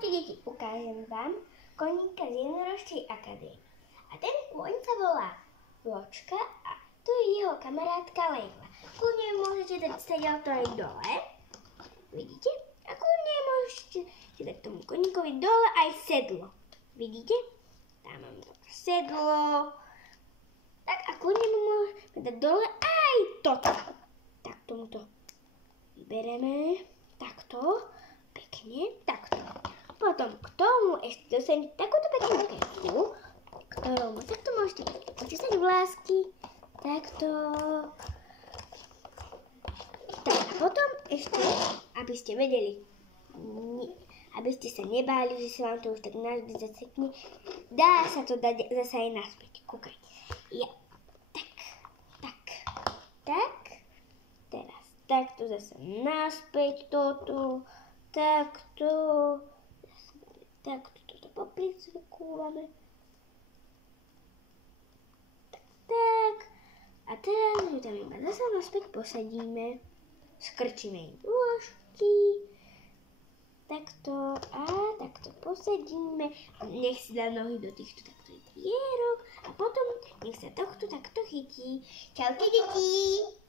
Čaute deti, ukážem vám koníka z Jednorožčej akadémie. A ten kôň sa volá Vločka a tu je jeho kamarátka Lejla. Kľudne môžete dať stadiaľ to aj dole. Vidíte? A kľudne môžete dať tomu koníkovi dole aj sedlo. Vidíte? Tam mám to sedlo. Tak a kľudne mu môžeme dať dole aj toto. Tak tomuto vybereme. Takto. Pekne. Takto. Potom k tomu ešte dosadnúť takúto peknú kesu, ktorou takto môžete počesať vlásky. Takto. Tak a potom ešte, aby ste vedeli, aby ste sa nebáli, že sa vám to už tak navždy zasekne, dá sa to dať zase aj naspäť. Kúkajte. Ja. Tak. Teraz takto zase naspäť toto. Takto. Takto toto popricúvame. Tak. A teraz ju tam iba zase naspäť posadíme. Skrčíme jej nôžky. Takto a takto posadíme. Nech si dá nohy do týchto takto dierok. A potom nech sa tohto takto chytí. Čaute deti!